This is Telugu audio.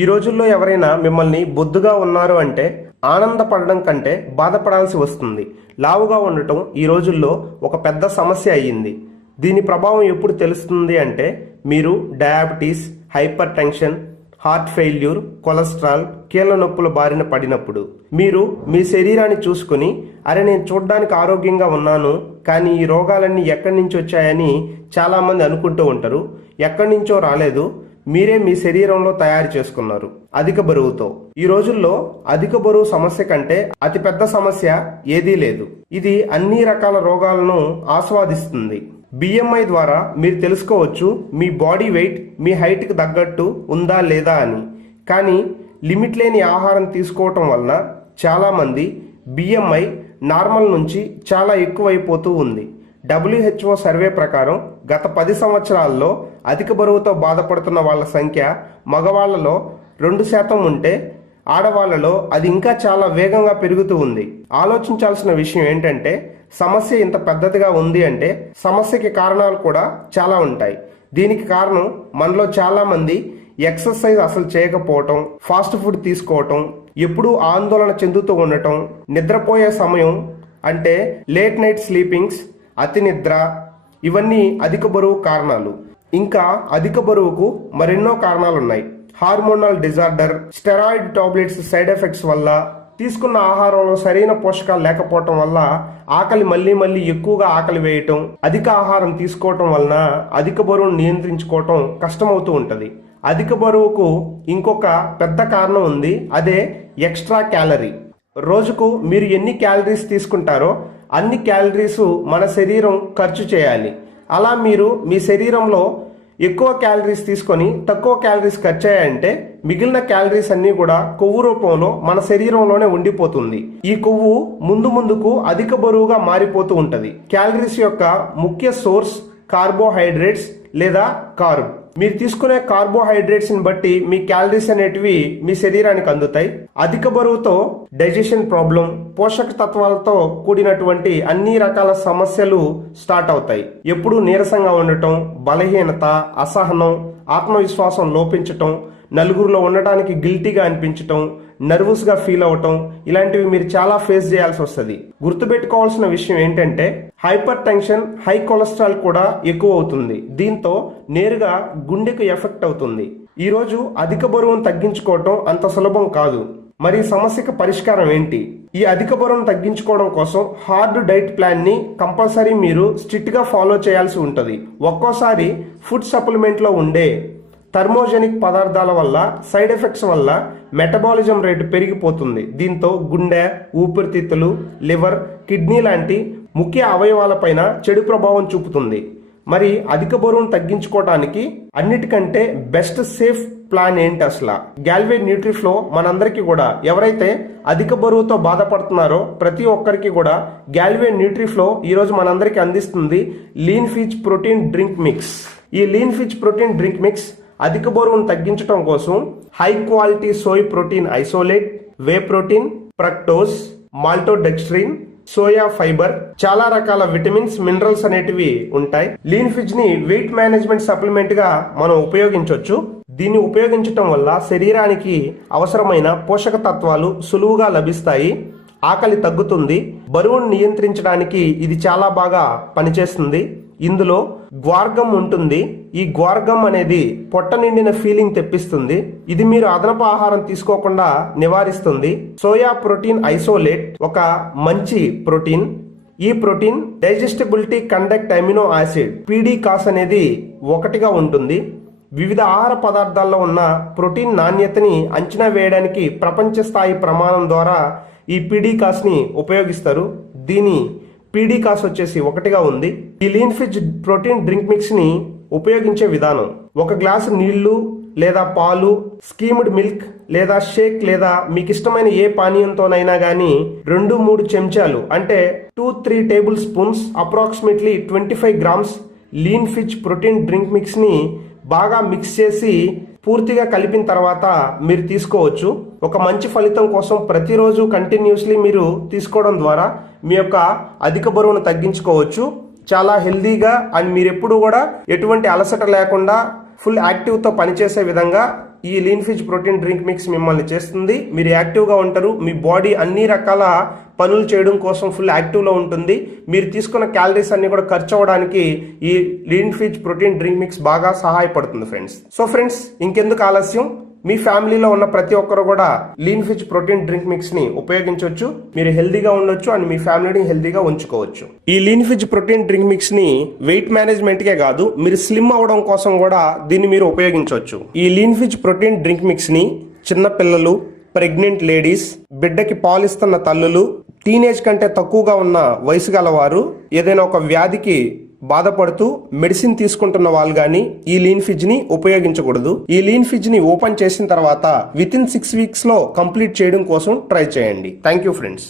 ఈ రోజుల్లో ఎవరైనా మిమ్మల్ని బొద్దుగా ఉన్నారు అంటే ఆనందపడడం కంటే బాధపడాల్సి వస్తుంది. లావుగా ఉండటం ఈ రోజుల్లో ఒక పెద్ద సమస్య అయ్యింది. దీని ప్రభావం ఎప్పుడు తెలుస్తుంది అంటే మీరు diabetes, hyper tension, heart failure, cholesterol, కీళ్ల నొప్పుల బారిన పడినప్పుడు. మీరు మీ శరీరాన్ని చూసుకుని అరే నేను చూడడానికి ఆరోగ్యంగా ఉన్నాను, కానీ ఈ రోగాలన్నీ ఎక్కడి నుంచి వచ్చాయని చాలామంది అనుకుంటూ ఉంటారు. ఎక్కడి నుంచో రాలేదు, మీరే మీ శరీరంలో తయారు చేసుకున్నారు అధిక బరువుతో. ఈ రోజుల్లో అధిక బరువు సమస్య కంటే అతిపెద్ద సమస్య ఏదీ లేదు. ఇది అన్ని రకాల రోగాలను ఆస్వాదిస్తుంది. బిఎంఐ ద్వారా మీరు తెలుసుకోవచ్చు మీ బాడీ వెయిట్ మీ హైట్కి తగ్గట్టు ఉందా లేదా అని. కానీ లిమిట్ లేని ఆహారం తీసుకోవటం వలన చాలామంది బిఎంఐ నార్మల్ నుంచి చాలా ఎక్కువైపోతూ ఉంది. WHO సర్వే ప్రకారం గత 10 సంవత్సరాల్లో అధిక బరువుతో బాధపడుతున్న వాళ్ళ సంఖ్య మగవాళ్లలో 2% ఉంటే ఆడవాళ్లలో అది ఇంకా చాలా వేగంగా పెరుగుతూ ఉంది. ఆలోచించాల్సిన విషయం ఏంటంటే సమస్య ఇంత పెద్దదిగా ఉంది అంటే సమస్యకి కారణాలు కూడా చాలా ఉంటాయి. దీనికి కారణం మనలో చాలా మంది ఎక్సర్సైజ్ అసలు చేయకపోవటం, ఫాస్ట్ ఫుడ్ తీసుకోవటం, ఎప్పుడూ ఆందోళన చెందుతూ ఉండటం, నిద్రపోయే సమయం అంటే లేట్ నైట్ స్లీపింగ్స్, అతి నిద్ర, ఇవన్నీ అధిక బరువు కారణాలు. ఇంకా అధిక బరువుకు మరెన్నో కారణాలు ఉన్నాయి. Hormonal disorder, steroid tablets side effects వల్ల, తీసుకున్న ఆహారంలో సరైన పోషకాలు లేకపోవటం వల్ల ఆకలి మళ్ళీ ఎక్కువగా ఆకలి వేయటం, అధిక ఆహారం తీసుకోవటం వలన అధిక బరువును నియంత్రించుకోవటం కష్టమవుతూ ఉంటుంది. అధిక బరువుకు ఇంకొక పెద్ద కారణం ఉంది, అదే ఎక్స్ట్రా క్యాలరీ. రోజుకు మీరు ఎన్ని క్యాలరీస్ తీసుకుంటారో అన్ని క్యాలరీస్ మన శరీరం ఖర్చు చేయాలి. అలా మీరు మీ శరీరంలో ఎక్కువ క్యాలరీస్ తీసుకొని తక్కువ క్యాలరీస్ ఖర్చు అయ్యాయంటే మిగిలిన క్యాలరీస్ అన్ని కూడా కొవ్వు రూపంలో మన శరీరంలోనే ఉండిపోతుంది. ఈ కొవ్వు ముందుకు అధిక బరువుగా మారిపోతూ ఉంటది. క్యాలరీస్ యొక్క ముఖ్య సోర్స్ కార్బోహైడ్రేట్స్ లేదా కార్బ్. మీరు తీసుకునే కార్బోహైడ్రేట్స్ ని బట్టి మీ క్యాలరీస్ అనేటివి మీ శరీరానికి అందుతాయి. అధిక బరువుతో డైజెషన్ ప్రాబ్లం, పోషక తత్వాలతో కూడినటువంటి అన్ని రకాల సమస్యలు స్టార్ట్ అవుతాయి. ఎప్పుడూ నీరసంగా ఉండటం, బలహీనత, అసహనం, ఆత్మవిశ్వాసం లోపించటం, నలుగురిలో ఉండటానికి గిల్టీగా అనిపించటం, నర్వస్ గా ఫీల్ అవటం, ఇలాంటివి మీరు చాలా ఫేస్ చేయాల్సి వస్తుంది. గుర్తుపెట్టుకోవాల్సిన విషయం ఏంటంటే హైపర్ టెన్షన్, హై కొలెస్ట్రాల్ కూడా ఎక్కువ అవుతుంది. దీంతో నేరుగా గుండెకు ఎఫెక్ట్ అవుతుంది. ఈ రోజు అధిక బరువును తగ్గించుకోవటం అంత సులభం కాదు. మరి సమస్యకు పరిష్కారం ఏంటి? ఈ అధిక బరువును తగ్గించుకోవడం కోసం హార్డ్ డైట్ ప్లాన్ ని కంపల్సరీ మీరు స్ట్రిక్ట్ గా ఫాలో చేయాల్సి ఉంటుంది. ఒక్కోసారి ఫుడ్ సప్లిమెంట్ లో ఉండే థర్మోజెనిక్ పదార్థాల వల్ల, సైడ్ ఎఫెక్ట్స్ వల్ల మెటబాలిజం రేటు పెరిగిపోతుంది. దీంతో గుండె, ఊపిరితిత్తులు, లివర్, కిడ్నీ లాంటి ముఖ్య అవయవాలపైన చెడు ప్రభావం చూపుతుంది. మరి అధిక బరువును తగ్గించుకోవడానికి అన్నిటికంటే బెస్ట్ సేఫ్ ప్లాన్ ఏంటి అసలు? గ్యాల్వే న్యూట్రిఫ్లో మనందరికీ కూడా, ఎవరైతే అధిక బరువుతో బాధపడుతున్నారో ప్రతి ఒక్కరికి కూడా గ్యాల్వే న్యూట్రిఫ్లో ఈరోజు మనందరికీ అందిస్తుంది lean fish protein drink mix. ఈ lean fish protein drink mix అధిక బరువును తగ్గించడం కోసం high quality soy protein isolate, whey protein, fructose, maltodextrin, soya fibre, చాలా రకాల విటమిన్స్, మినరల్స్ అనేటివి ఉంటాయి. లీన్ ఫిష్ ని వెయిట్ మేనేజ్మెంట్ సప్లిమెంట్ గా మనం ఉపయోగించవచ్చు. దీన్ని ఉపయోగించటం వల్ల శరీరానికి అవసరమైన పోషక తత్వాలు సులువుగా లభిస్తాయి, ఆకలి తగ్గుతుంది, బరువును నియంత్రించడానికి ఇది చాలా బాగా పనిచేస్తుంది. ఇందులో గ్వార్గమ్ ఉంటుంది. ఈ గ్వార్గమ్ అనేది పొట్ట నిండిన ఫీలింగ్ తెప్పిస్తుంది. ఇది మీరు అదనపు ఆహారం తీసుకోకుండా నివారిస్తుంది. సోయా ప్రోటీన్ ఐసోలేట్ ఒక మంచి ప్రోటీన్. ఈ protein digestibility conduct amino acid PDCAAS అనేది 1గా ఉంటుంది. వివిధ ఆహార పదార్థాల్లో ఉన్న ప్రోటీన్ నాణ్యతని అంచనా వేయడానికి ప్రపంచ స్థాయి ప్రమాణం ద్వారా ఈ పీడీకాస్ ని ఉపయోగిస్తారు. దీని పీడీకాస్ వచ్చేసి 1గా ఉంది. ఈ lean fish protein drink mix ని ఉపయోగించే విధానం: 1 గ్లాసు నీళ్లు లేదా పాలు, స్కీమ్డ్ మిల్క్ లేదా షేక్ లేదా మీకు ఇష్టమైన ఏ పానీయంతోనైనా గానీ 2-3 చెంచాలు అంటే 2-3 table spoons approximately 25 grams lean fish protein drink mix ని బాగా మిక్స్ చేసి పూర్తిగా కలిపిన తర్వాత మీరు తీసుకోవచ్చు. ఒక మంచి ఫలితం కోసం ప్రతిరోజు కంటిన్యూస్లీ మీరు తీసుకోవడం ద్వారా మీ యొక్క అధిక బరువును తగ్గించుకోవచ్చు. చాలా హెల్దీగా అండ్ మీరు ఎప్పుడు కూడా ఎటువంటి అలసట లేకుండా ఫుల్ యాక్టివ్తో పనిచేసే విధంగా ఈ lean fizz protein drink mix మిమ్మల్ని చేస్తుంది. మీరు యాక్టివ్గా ఉంటారు. మీ బాడీ అన్ని రకాల పనులు చేయడం కోసం ఫుల్ యాక్టివ్లో ఉంటుంది. మీరు తీసుకున్న క్యాలరీస్ అన్ని కూడా ఖర్చు అవ్వడానికి ఈ lean fizz protein drink mix బాగా సహాయపడుతుంది ఫ్రెండ్స్. సో ఫ్రెండ్స్, ఇంకెందుకు ఆలస్యం, మీ ఫ్యామిలీలో ఉన్న ప్రతి ఒక్కరు కూడా lean fizz protein drink mix ని ఉపయోగించవచ్చు. మీరు హెల్దీగా ఉండొచ్చు అండ్ మీ ఫ్యామిలీని హెల్దీగా ఉంచుకోవచ్చు. ఈ lean fizz protein drink mix ని వెయిట్ మేనేజ్మెంట్ కే కాదు, మీరు స్లిమ్ అవడం కోసం కూడా దీన్ని మీరు ఉపయోగించవచ్చు. ఈ lean fizz protein drink mix ని చిన్న పిల్లలు, ప్రెగ్నెంట్ లేడీస్, బిడ్డకి పాలిస్తున్న తల్లులు, టీనేజ్ కంటే తక్కువగా ఉన్న వయసు గలవారు, ఏదైనా ఒక వ్యాధికి బాధపడుతూ మెడిసిన్ తీసుకుంటున్న వాళ్ళు గానీ ఈ లీన్ ఫిజ్ ని ఉపయోగించకూడదు. ఈ లీన్ ఫిజ్ ని ఓపెన్ చేసిన తర్వాత విత్ ఇన్ 6 వీక్స్ లో కంప్లీట్ చేయడం కోసం ట్రై చేయండి. Thank you friends.